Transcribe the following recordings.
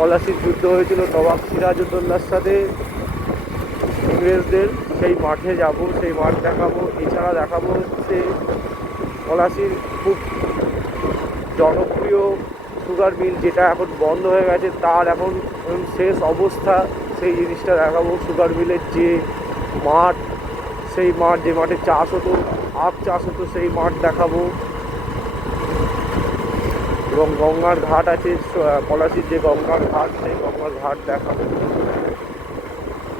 পলাশির যুদ্ধ হয়েছিল নবাব সিরাজউদ্দৌলার সাথে ইংরেজদের, সেই মাঠে যাব, সেই মাঠ দেখাবো। এছাড়া দেখাবো হচ্ছে পলাশির খুব জনপ্রিয় সুগার মিল, যেটা এখন বন্ধ হয়ে গেছে, তার এখন শেষ অবস্থা, সেই জিনিসটা দেখাবো। সুগার মিলের যে মাঠ, সেই মাঠ, যে মাঠে চাষ হতো, আখ চাষ হতো, সেই মাঠ দেখাবো। এবং গঙ্গার ঘাট আছে, পলাশির যে গঙ্গার ঘাট, সেই গঙ্গার ঘাট দেখাবো।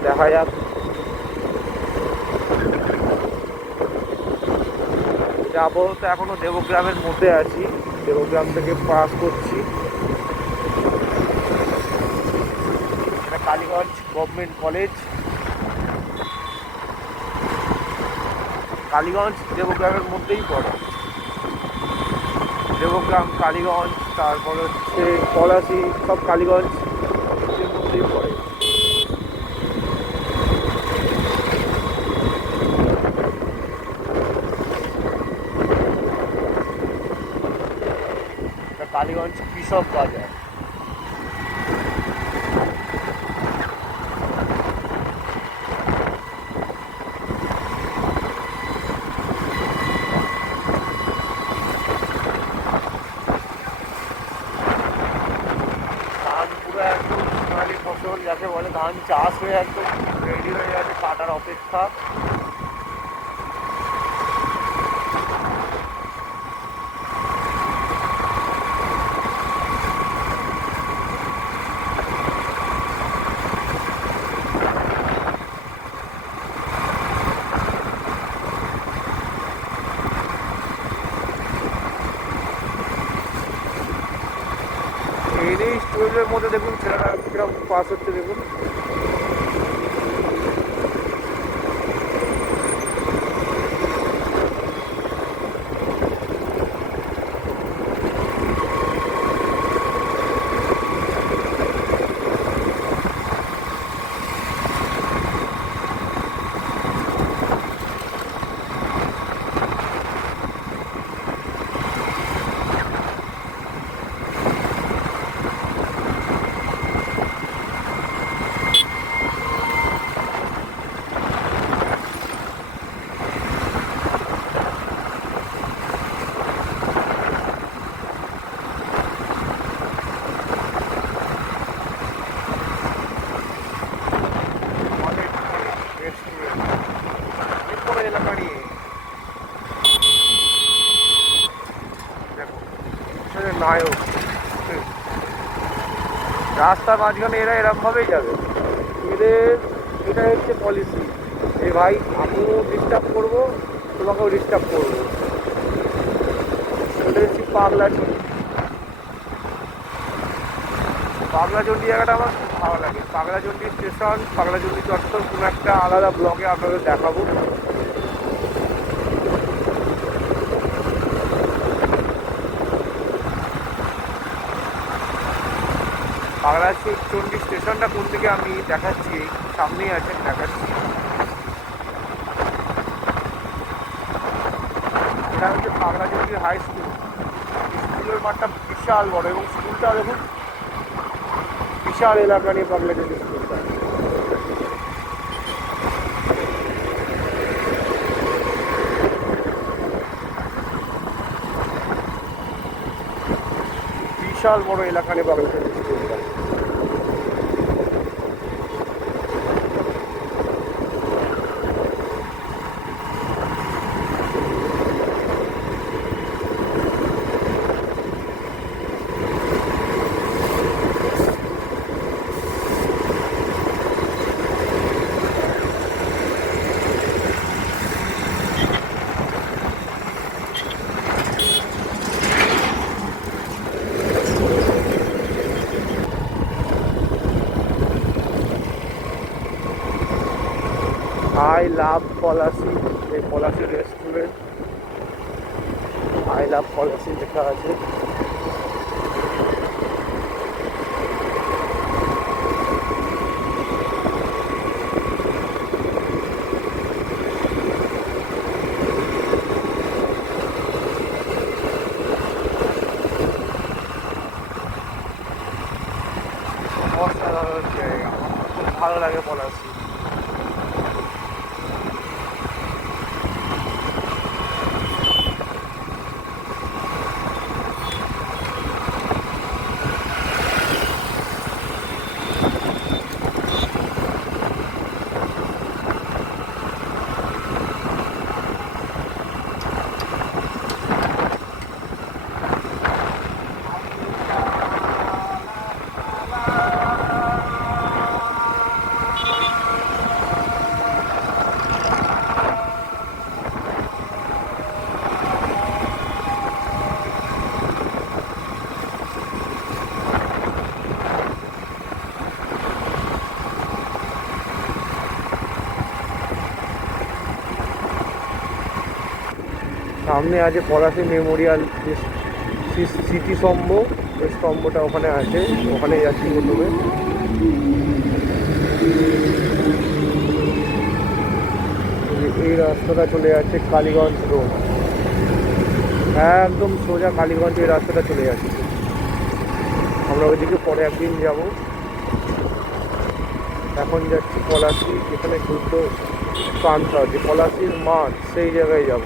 দেখা যাক। আপাতত এখনো দেবগ্রামের মধ্যে আছি, দেবগ্রাম থেকে পাস করছি। এটা কালীগঞ্জ গভর্নমেন্ট কলেজ, কালীগঞ্জ দেবগ্রামের মধ্যেই পড়ে। দেবগ্রাম, কালীগঞ্জ, তারপর হচ্ছে পলাশি, সব কালীগঞ্জ এর মধ্যেই পড়ে। কালীগঞ্জ কৃষক বাজার। ফসল যাকে বলে, ধান চাষ হয়ে একদম রেডি হয়ে যাচ্ছে, কাটার অপেক্ষা। এই স্টুডেন্টের মধ্যে দেখুন ছেলেরা কিরকম পাস হচ্ছে, দেখুন। নায়ক রাস্তার মাঝখানে এরা এরকমভাবেই যাবে, এদের এটা হচ্ছে পলিসি। এই ভাই, আমিও ডিস্টার্ব করবো, তোমাকেও ডিস্টার্ব করবো। এটা হচ্ছে পাগলাচন্ডী। পাগলাচন্ডী জায়গাটা আমার খুব ভালো লাগে। পাগলাচন্ডী স্টেশন, পাগলাচন্ডী চত্বর, কোনো একটা আলাদা ব্লগে আপনাদের দেখাবো। পাগলাচন্ডী স্টেশনটা কোন দিকে আমি দেখাচ্ছি, সামনেই আছে, দেখাচ্ছি। এটা হচ্ছে পাগলাচন্ডী হাই স্কুল। স্কুলের মাঠটা বিশাল বড়, এবং স্কুলটা দেখুন বিশাল এলাকা নিয়ে পাগলাচন্ডী স্কুলটা। বিশাল বড় এলাকা নিয়ে পাগলাচন্ডী স্কুলটা। আই লাভ পলাশি, এই Palashi restaurant, I love Palashi লেখা আছে। অসাধারণ জায়গা, আমার খুব ভালো লাগে পলাশি। সামনে আছে পলাশী মেমোরিয়াল, যে স্মৃতিস্তম্ভ, যে স্তম্ভটা ওখানে আছে, ওখানে যাচ্ছি প্রথমে। এই রাস্তাটা চলে যাচ্ছে কালীগঞ্জ রোড, একদম সোজা কালীগঞ্জ এই রাস্তাটা চলে যাচ্ছে। আমরা ওইদিকে পরে একদিন যাব। এখন যাচ্ছি পলাশী, যেখানে যুদ্ধ প্রান্ত আছে, পলাশীর মাঠ, সেই জায়গায় যাব।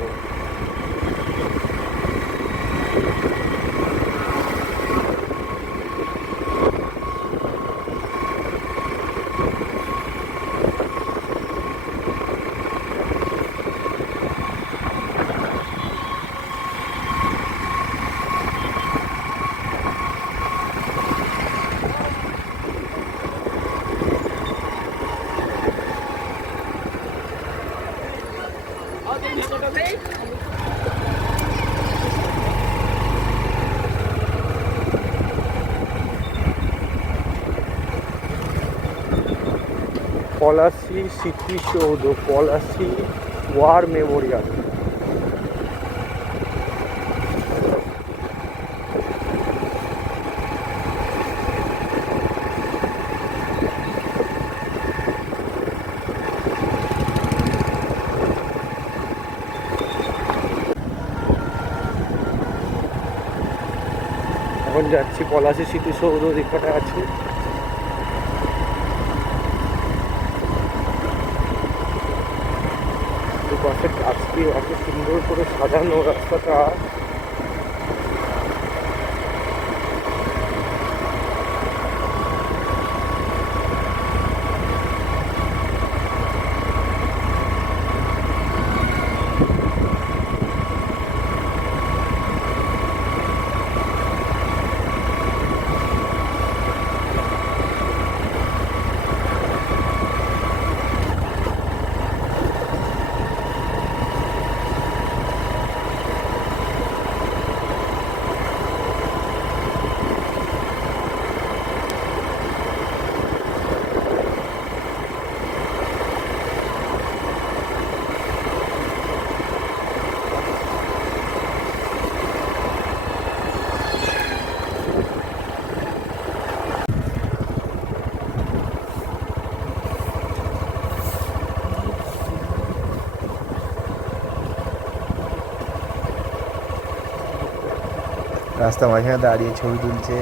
পলাশী স্মৃতিসৌধ, পলাশী ওয়ার মেমোরিয়াল। এখন যাচ্ছি পলাশী স্মৃতিসৌধ, যেখানে আছে। দুপাশে গাছ দিয়ে এত সুন্দর করে সাজানো রাস্তাটা। রাস্তা মাঝখানে দাঁড়িয়ে ছবি তুলছে।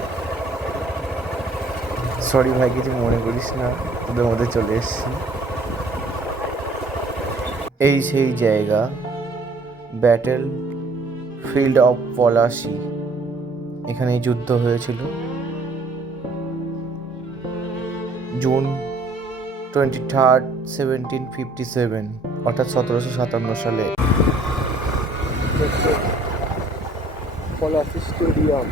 সরি ভাই, কিছু মনে করিস না, তোদের মধ্যে চলে এসেছি। এই সেই জায়গা, ব্যাটেল ফিল্ড অফ পলাশী। এখানেই যুদ্ধ হয়েছিল জুন 23, 1757, অর্থাৎ 1757 সালে। Palashi stadium.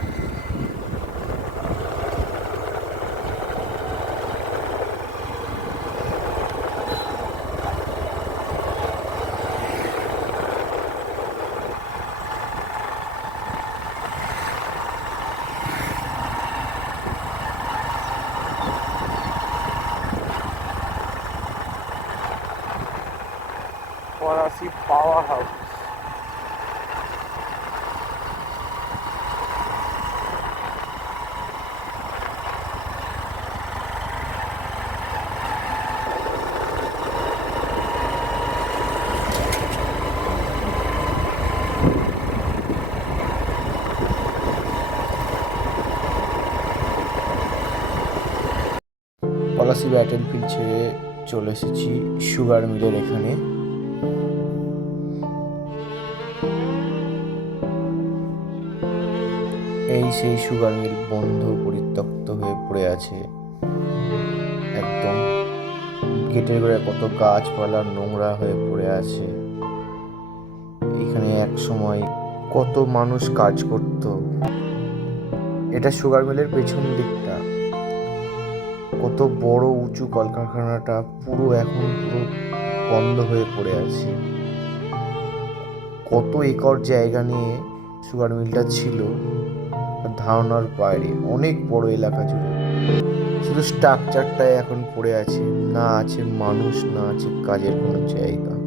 Palashi power house. Palashi battle field ছেড়ে চলে এসেছি সুগার মিলের এখানে। এই সেই সুগার মিল বন্ধ পরিত্যক্ত হয়ে পড়ে আছে একদম। গেটের গোড়ায় কত গাছপালা নোংরা হয়ে পড়ে আছে। এখানে এক সময় কত মানুষ কাজ করত। এটা সুগার মিলের পেছন দিকটা। কত বড় উঁচু কলকারখানাটা পুরো এখন পুরো বন্ধ হয়ে পড়ে আছে। কত একর জায়গা নিয়ে সুগার মিলটা ছিল ধারণার বাইরে, অনেক বড় এলাকা জুড়ে। শুধু স্ট্রাকচারটাই এখন পড়ে আছে, না আছে মানুষ, না আছে কাজের কোনো জায়গা।